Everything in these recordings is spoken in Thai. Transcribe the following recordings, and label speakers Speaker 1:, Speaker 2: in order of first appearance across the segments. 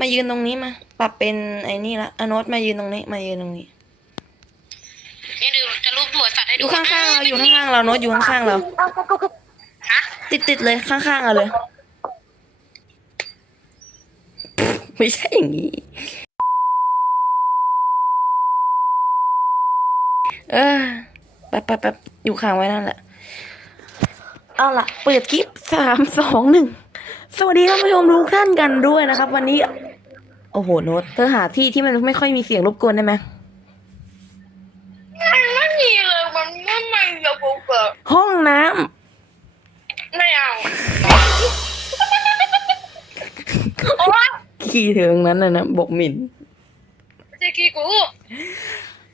Speaker 1: มายืนตรงนี้มา ปรับเป็นไอ้นี่ละอะโน้ตมายืนตรงนี้ มายืนตรงนี้
Speaker 2: เนี่ยเดี๋ยวจะรูปหัวสัตว์ให้
Speaker 1: อ
Speaker 2: ดู
Speaker 1: ยู่ข้างๆเราอยู่ข้างๆเราโน้ตอยู่ข้างๆเรา
Speaker 2: ฮะ
Speaker 1: ติดๆเลยข้างๆเราเลย ไม่ใช่อย่างนี้ เออแป๊บแป๊บแป๊บอยู่ข้างไว้นั่นแหละ เอาล่ะ เปิดคลิปสามสองหนึ่งสวัสดีท่านผู้ชมทุกท่านกันด้วยนะครับ วันนี้ โอ้โหโน้ตเธอหาที่ที่มันไม่ค่อยมีเสียงรบกวนได้ไหม
Speaker 2: มันไม่มีเลยมันไม่ไม่ระบบเปิด
Speaker 1: ห้องน้ำ
Speaker 2: ไม่เอาโอ้ย
Speaker 1: ขี้เถิงนั้นน่ะนะบอกหมิ่น
Speaker 2: เจ๊กี้กู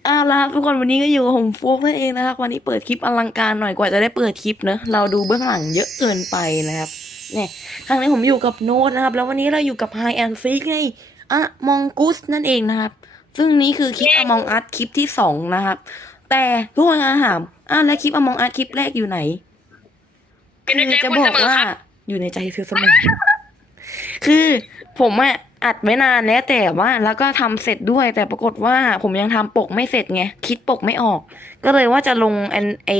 Speaker 1: เอาล่ะทุกคนวันนี้ก็อยู่กับผมฟุกนั่นเองนะครับ วันนี้เปิดคลิปอลังการหน่อยกว่าจะได้เปิดคลิปเนอะเราดูเบื้องหลังเยอะเกินไปนะครับเนี่ยครั้งนี้ผมอยู่กับโน้ตนะครับ แล้ววันนี้เราอยู่กับไฮแอนฟิกไง อะมองกุสนั่นเองนะครับ ซึ่งนี้คือคลิปอมองอาร์ตคลิปที่สองนะครับ แต่ทุกคนอาถามอะแล้วคลิปอมองอาร์ตคลิปแรกอยู่ไหน
Speaker 2: อยู่ใน
Speaker 1: คือ
Speaker 2: ใจ
Speaker 1: จะ
Speaker 2: คุณ
Speaker 1: บอ
Speaker 2: เส
Speaker 1: ก
Speaker 2: มอ
Speaker 1: ว่า
Speaker 2: ครับ
Speaker 1: อยู่ในใจเธอเสมอคือผมอะอัดไว้นานแล้วแต่ว่าแล้วก็ทำเสร็จด้วย แต่ปรากฏว่าผมยังทำปกไม่เสร็จไงคิดปกไม่ออก ก็เลยว่าจะลงอันไอ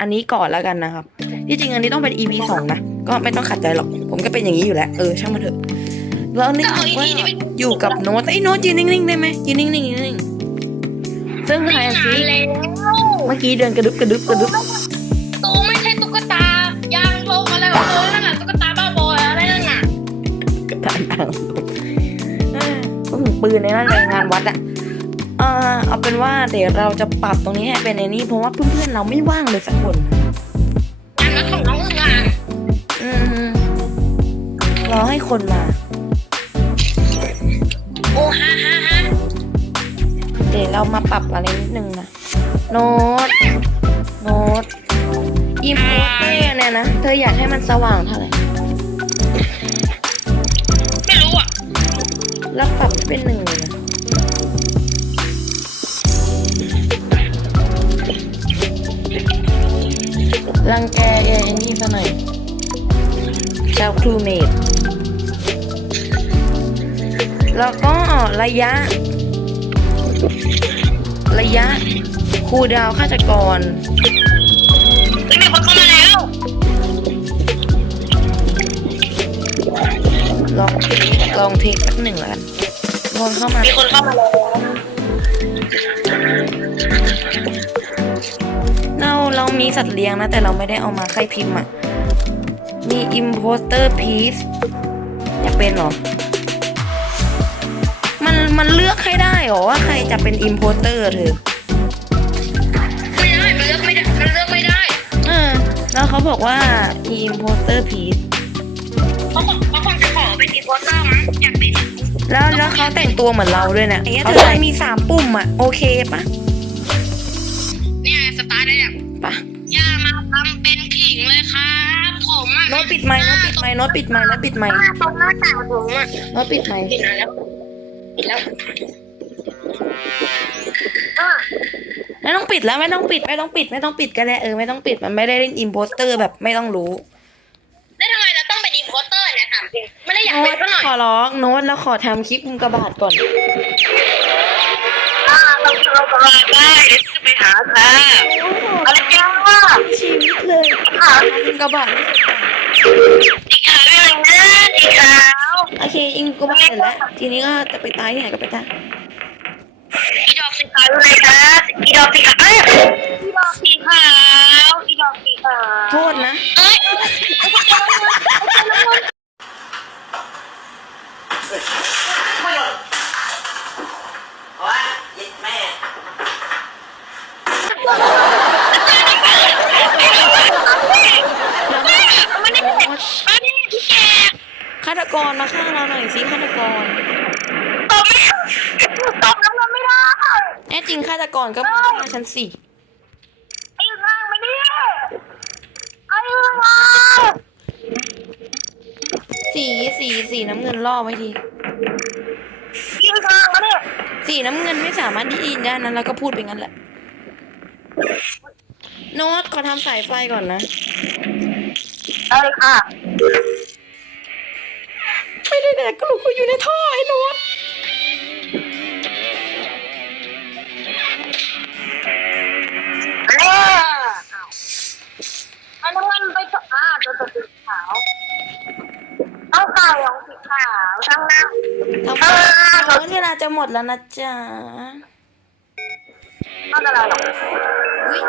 Speaker 1: อันนี้ก่อนแล้วกันนะครับ ที่จริงอันนี้ต้องเป็น EP สองนะก็ไม่ต้องขัดใจหรอก ผมก็เป็นอย่างนี้อยู่แล้ว เออช่างมันเถอะ แล้วนี่ผมว่าอยู่กับโน้ตไอ้ยโน้ตยืนนิ่งๆได้ไหมยืนนิ่งๆยืนนิ่งๆซึ่งไฮ
Speaker 2: นาน
Speaker 1: ซี
Speaker 2: แล้ว
Speaker 1: เมื่อกี้เดินกระดึบกระดึบกระดึบ
Speaker 2: ตูไม่ใช่ตุ๊กตายางลงอะไรของเธอนั่นน่ะตุ๊กตาบ้าบออะไรนั่นน่ะ
Speaker 1: กระดานอ่างเออก็ถึงปืนในนั่นเลยงานวัดอะเออเอาเป็นว่าเดี๋ยวเราจะปรับตรงนี้ให้เป็นในนี้เพราะว่าเพื่อนๆเราไม่ว่างเลยสักคน
Speaker 2: งานนั้นของน้องงาน
Speaker 1: อืมรอให้คนมา เดี๋ยวเรามาปรับอะไรนิดนึงนะ โน้ต โน้ตอิมโพเตอร์เนี่ยนะ เธออยากให้มันสว่างเท่าไหร่
Speaker 2: ไม่รู้อะ
Speaker 1: แล้วปรับให้เป็นหนึ่งเลยนะรังแกแกไอ้นี่ซะหน่อยชาวครูเมดแล้วก็ระยะ ระยะครูดาวฆาตกร
Speaker 2: ไม่มีคนเข้ามาแล้ว
Speaker 1: ลองลองเทคสักหนึ่งแล้วกันลองเข้ามา
Speaker 2: มีคนเข้ามาแล้ว
Speaker 1: เราเรามีสัตว์เลี้ยงนะ แต่เราไม่ได้เอามาใครพิมพ์อะ มี importer piece อยากเป็นเหรอ มันมันเลือกให้ได้เหรอว่าใครจะเป็น importer เธอ
Speaker 2: ไม่ได้มันเลือกไม่ได้มันเลือกไม่ได้
Speaker 1: เออแล้วเขาบอกว่ามี importer piece
Speaker 2: เขาคงเขาคงจะขอเป็นอีโพสเตอร์มั้งอยากเป็น
Speaker 1: แล้วแล้วเขาแต่งตัวเหมือนเราด้วยนะไอ้เนี้ยเธอมีสามปุ่มอะ โอเคปะ
Speaker 2: เนี่ยสตาร์ทได้เนี่ย
Speaker 1: ปะ
Speaker 2: อย่ามาทำเป็นขิงเลยครับผมอะ
Speaker 1: โน้ตปิดไมค์โน้ตปิดไมค์โน้ตปิดไมค์โน้ตปิดไมค์
Speaker 2: ตรงหน้าต่างผมอะ
Speaker 1: โน้ตปิดไมค์
Speaker 2: ปิดแล้วปิดแล้วอะ
Speaker 1: ไม่ต้องปิดแล้วไม่ต้องปิดไม่ต้องปิด ไม่ต้องปิดก็ได้เออไม่ต้องปิดมันไม่ได้เล่นอิมโพสเตอร์แบบไม่ต้องรู้
Speaker 2: แล้วทำไมเราต้องเป็นอีโพสเตอร์เนี่ยถามจริงไม่ได้อยาก
Speaker 1: โน้
Speaker 2: เป็
Speaker 1: ต
Speaker 2: นซะหน่อย
Speaker 1: ขอร้องโน้ตแล้วขอทำคลิปอุกกาบาตก่อน
Speaker 2: อ่าเราเรากำลังได้เดี๋ยวจะไปหาค่ะอะไรกันวะ
Speaker 1: ชีวิตเลยขอทำอุกกาบาตให้เสร็จก่อน
Speaker 2: สีขาวยังไงนะสีขาว
Speaker 1: โอเคอิงกูบาตเสร็จแล้ว ทีนี้ก็จะไปตายที่ไหนก็ไปตาย
Speaker 2: อีดอกสีขาวยังไหนะอีดอกสีขาวเอ้ยอีดอกสีขาวอีดอกสีขาว
Speaker 1: โทษนะ
Speaker 2: เอ้ย
Speaker 3: ไม่หยุดโอ้ยยิดแม่
Speaker 2: มันนี่มันนี่พี่แก
Speaker 1: ฆาตกรมาฆ่าเราหน่อยสิฆาตกร
Speaker 2: ตบไม่ตบน้ำมันไม่ได้
Speaker 1: แน่ จริงฆาตกรก็มาฆ่าฉันสิ
Speaker 2: ไอ้ร่างไม่ได้ไอ้ร่าง
Speaker 1: สีสีสีน้ำเงินล่อไว้ที
Speaker 2: ไอ้ร่างมาเนี่ย
Speaker 1: สีน้ำเงินไม่สามารถได้ยินได้นั้นแล้วก็พูดไปงั้นแหละโน้ตขอทำสายไฟก่อนนะ
Speaker 2: ได้ค่ะ
Speaker 1: ไม่ได้แหละกระดูกกูอยู่ในท่อไอ้โน้ต โน้ตเวลาจะหมดแล้วนะจ๊ะ
Speaker 2: ไม่เป็นไรหรอก
Speaker 1: อุ้ย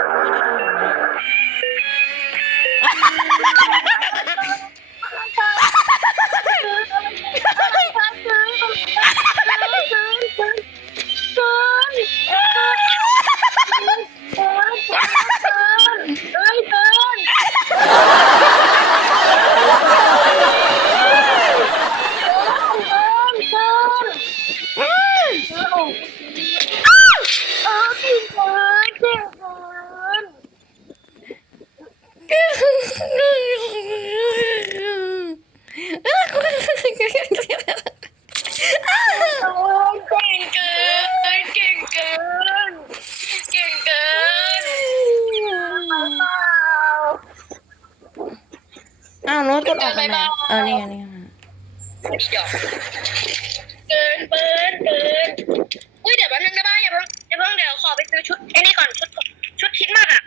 Speaker 1: อ้าวโน้ตกดออกไปไหนเออนี่ไงนี่ไง
Speaker 2: เกินเกินเกินอุ้ยเดี๋ยวแป๊บนึงได้ป่ะอย่าเพิ่งอย่าเพิ่งเดี๋ยวขอไปซื้อชุดไอ้นี่ก่อนชุดชุดคิดมากอะ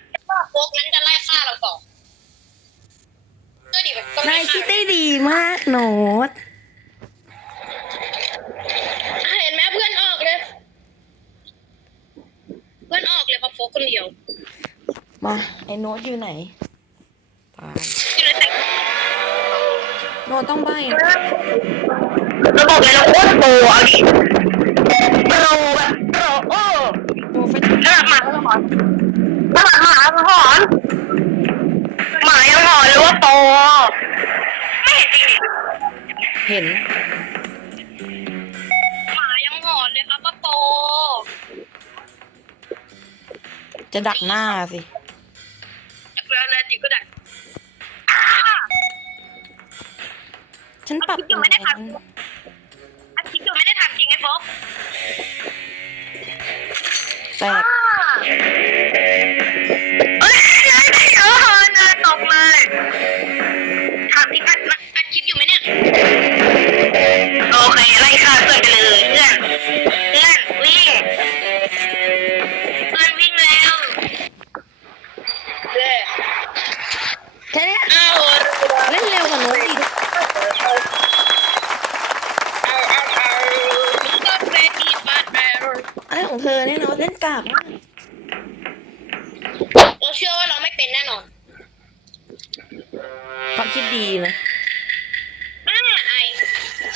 Speaker 2: พวกนั้นจะไล่ฆ่าเราต่อก็ดีแบบ
Speaker 1: นายคิดได้ดีมากโน้ต
Speaker 2: เห็นไหมเพื่อนออกเลย เพื่อนออกเลยเพราะโฟกคนเดียว
Speaker 1: มาไอ้ โน้ตอยู่ไหนตาย
Speaker 2: อยู่ในแต่ง
Speaker 1: โน้ตต้องใบนะ
Speaker 2: เราบอกเลยเราโคตรโปรเอาดิโปรแบบโปรโอ้
Speaker 1: โอ้ไฟ
Speaker 2: หมาหมาหอนหมาหมาหอนหมายังหอนเลยว่าโปรไม่เห็นจริงดิ
Speaker 1: เห็น
Speaker 2: หมายังหอนเลยครับว่าโปร
Speaker 1: จะดักหน้าสิ
Speaker 2: ดั กแล้วนะจิก็ดัก
Speaker 1: ฉันปรับ
Speaker 2: คิดอยู่ไม่ได้ทำอาคิดอยู่ไม่ได้ทำจริงไอ้โฟก
Speaker 1: แตก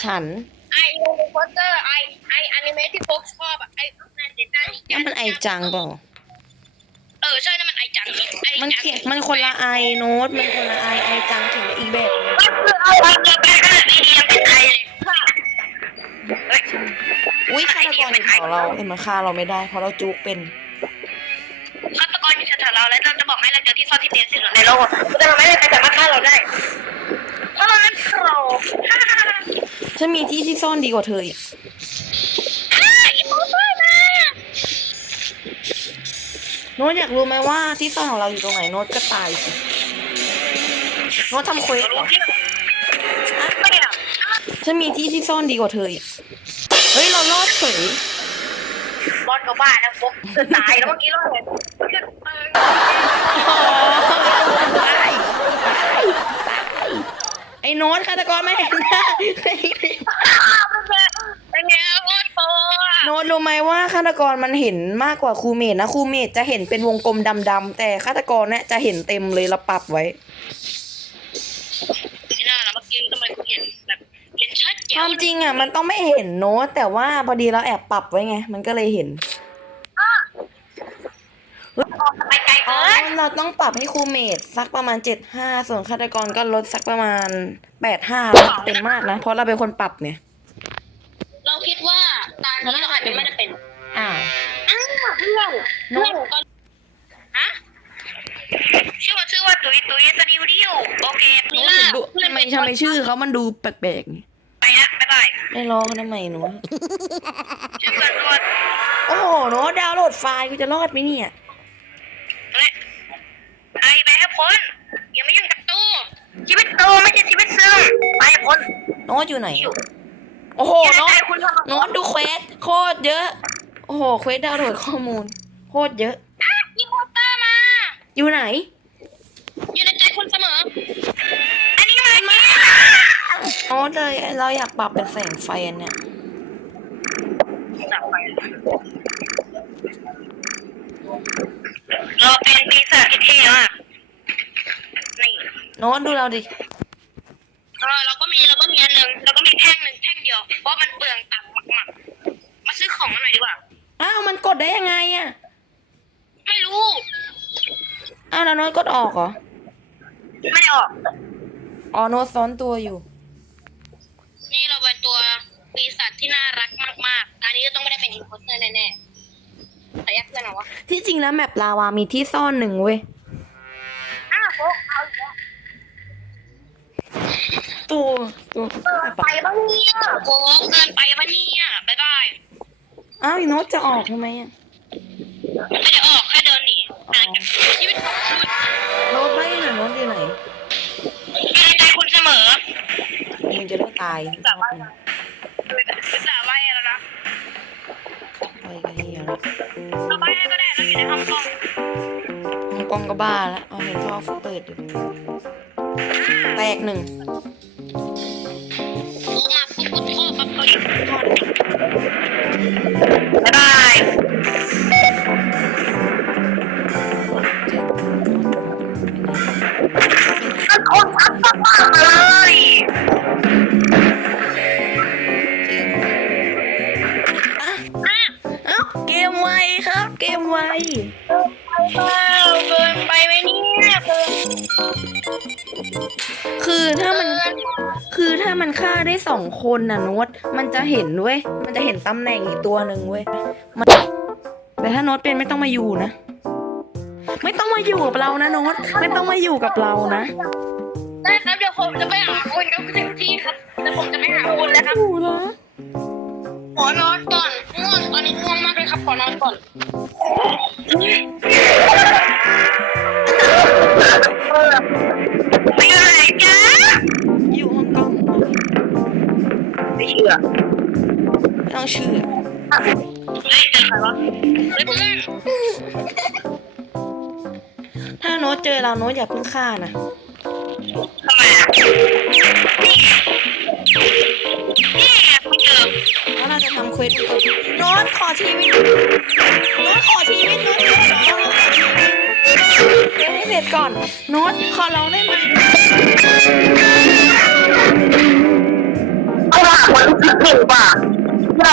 Speaker 1: ฉัน
Speaker 2: ไอโรโพสเตอร์ไอไออนิเมะที่โฟกชอบอะไอนั่นเด็ดนั่น
Speaker 1: นั่นมันไอจังเปล่า
Speaker 2: เออใช่นั่นมันไอจังไอ
Speaker 1: มัน
Speaker 2: จัง
Speaker 1: เขียนมันคนละไอโน้ต มันคนละไอไอจังเขียนว่าอีกแบบนึง
Speaker 2: ก็คือเอาไอเดียวกันขนาดนี้ยังเป็นไอเลยค่ะเฮ้ย
Speaker 1: อุ้ยฆาตกรอยู่แถวเราเห็นมันฆ่าเราไม่ได้ เพราะเราจุกเป็น
Speaker 2: ฆาตกรอยู่แถวๆเราแล้วเราจะบอกให้เราเจอที่ซ่อนที่เนียนที่สุดในโลกแต่เราไม่ได้ใครสามารถฆ่าเราได้เพราะเรานั้นโปรฮ่าฮ่าฮ่า
Speaker 1: ฉันมีที่ที่ซ่อนดีกว่าเธออีก
Speaker 2: ฮ่าอีโมเตอร์นะ
Speaker 1: โน้ตอยากรู้ไหมว่าที่ซ่อนของเราอยู่ตรงไหนโน้ตก็ตายสิโน้ตทำเควสเหร
Speaker 2: รู้
Speaker 1: อ
Speaker 2: ที่ไม่ได้หรอก
Speaker 1: ฉันมีที่ที่ซ่อนดีกว่าเธออีกเฮ้ยเรารอดเฉย
Speaker 2: บอสกับบ้านนะฟุกจะตายแล้วเมื่อกี้เราเห็นขึ้นเออ
Speaker 1: ตายไอ้โน้ตฆาตกรไม่เห็นหน้า
Speaker 2: เป็นไงโคตรโปรอะ
Speaker 1: โน้ตรู้ไหมว่าฆาตกรมันเห็นมากกว่าครูเมดนะครูเมดจะเห็นเป็นวงกลมดำๆแต่ฆาตกรเนี่ยจะเห็นเต็มเลยเราปรับไว้
Speaker 2: ไม่น่าละเมื่อกี้ทำไมกูเห็นแบบเห็นชัด
Speaker 1: ค
Speaker 2: เจ๋
Speaker 1: วามจริงอะ มันต้องไม่เห็นโน้ตแต่ว่าพอดีเราแอบปรับไว้ไง มันก็เลยเห็น
Speaker 2: ไปไกล
Speaker 1: อ๋อ
Speaker 2: เกิน
Speaker 1: เราต้องปรับให้ครูเมดสักประมาณเจ็ดห้าส่วนฆาตกรก็ลดสักประมาณแปดห้าเป็นมากนะ เพราะเราเป็นคนปรับเนี่ย
Speaker 2: เราคิดว่าตอนนี้เราอาจจะไม่ได้เป็น
Speaker 1: อ้าว
Speaker 2: อ้าวเพื่อนเพื่อนก็ฮะชื่อว่าชื่อว่าตุยตุยสตูดิโอโอเค
Speaker 1: โน้ตเห็นดูทำไมทำไมชื่อเขามันดูแปลกๆนี่
Speaker 2: ไปละบ๊ายบาย
Speaker 1: ไม่รอเขาทำไมหนู
Speaker 2: ชื่อเพื่อนตัว
Speaker 1: โอ้โหโน้ตดาวน์โหลดไฟล์กูจะรอดไหมเนี่ย
Speaker 2: เนี่ยไอ้ไปให้พ้นอย่ามายุ่งกับตู้ชีวิตตู้ไม่ใช่ชีวิตซึมไปให้พ้น
Speaker 1: โน้ตอยู่ไหนโน้ตดูเควสโคตรเยอะ โอ้โหเควสดาวน์โหลดข้อมูล โคตรเยอะ
Speaker 2: มีโปสเตอร์มา
Speaker 1: อยู่ไหน
Speaker 2: อยู่ในใจคุณเสมอ อันนี้มันมา
Speaker 1: โน้ตเลยเราอยากปรับเป็นแสงไฟอันเนี่ย
Speaker 2: ดับไป เราเป็นปีศาจที่เท่มากนี่
Speaker 1: โน้ตดูเราดิ
Speaker 2: เออเราก็มีเราก็มีอันหนึ่งเราก็มีแท่งหนึ่งแท่งเดียว เพราะมันเปลืองตังค์มากๆ มาซื้อของมาหน่อยดีกว่า
Speaker 1: อ้าว มันกดได้ยังไงอะ
Speaker 2: ไม่รู้
Speaker 1: อ้าวแล้วโน้ตกดออกเหรอ
Speaker 2: ไม่ได้ออก
Speaker 1: อ๋อโน้ตซ้อนตัวอยู่
Speaker 2: นี่เราเป็นตัวปีศาจที่น่ารักมากๆ อันนี้ก็ต้องไม่ได้เป็นอินโพสเตอร์แน่ๆ แต่ยักษ์เพื่อนเหรอวะ
Speaker 1: ที่จริงแล้วแมปลาวามีที่ซ่อนหนึ่งเว้ย
Speaker 2: อ้าวโฟกเอาอีกแล้ว
Speaker 1: ตัวตัว
Speaker 2: เกินไปบ้างเนี่ยโฟกเกินไปบ้างเนี่ยบ๊ายบาย
Speaker 1: อ้าวอีโน้ตจะออกทำไมอะ
Speaker 2: ไม่ได้ออกแค่เดินหนีห่างจากชีวิตของคุณ
Speaker 1: โน้ตไม่น่ะโน้ตอยู่ไหน
Speaker 2: อยู่ในใจคุณเสมอ
Speaker 1: มึงจะได้ตาย
Speaker 2: สาวไว้นะสา อยู่ในห้องกล้อง
Speaker 1: ฮ่องกงก็บ้าแล้วเอาเห็นท่อเปิดอยู่แตกหนึ่ง
Speaker 2: โฟกมาปุ๊บปุ๊บโทษปั๊บเขาอยู่
Speaker 1: ท่อเดียว
Speaker 2: บ๊ายบาย เก
Speaker 1: มไวเกิ
Speaker 2: นไปไหมเนี่ยเกิน
Speaker 1: คือถ้ามัน คือถ้ามันฆ่าได้สองคนน่ะโน้ตมันจะเห็นเว้ย มันจะเห็นตำแหน่งอีกตัวหนึ่งเว้ยมันแต่ถ้าโน้ตเป็นไม่ต้องมาอยู่นะ ไม่ต้องมาอยู่กับเรานะโน้ตไม่ต้องมาอยู่กับเรานะ
Speaker 2: ได้ครับเดี๋ยวผมจะไปหาคุณกับถึงที่ครับเดี๋ยวผมจะไปหาคุณแล้วครับ ขอนอนก่อนไปไหนจ๊ะ
Speaker 1: อยู่ห้องกล้อง
Speaker 2: ไม่เชื่อ
Speaker 1: ไม่ต้องเชื่อ
Speaker 2: เฮ้ยเจอใครวะเฮ้ยเพื่อน
Speaker 1: ถ้าโน้ตเจอเราโน้ตอย่าเพิ่งฆ่านะ
Speaker 2: ทำไมอะ นี่ไงนี่ไงไม่เรา
Speaker 1: จะทำเควสโน้ตขอชีวิตโน้ตขอชีวิตโน้ตขอชีวิตเดี๋ยวให้เสร็จก่อน โน้ตขอร้องได้ไหม
Speaker 2: เอาหาคนที่ถูกป่ะไหน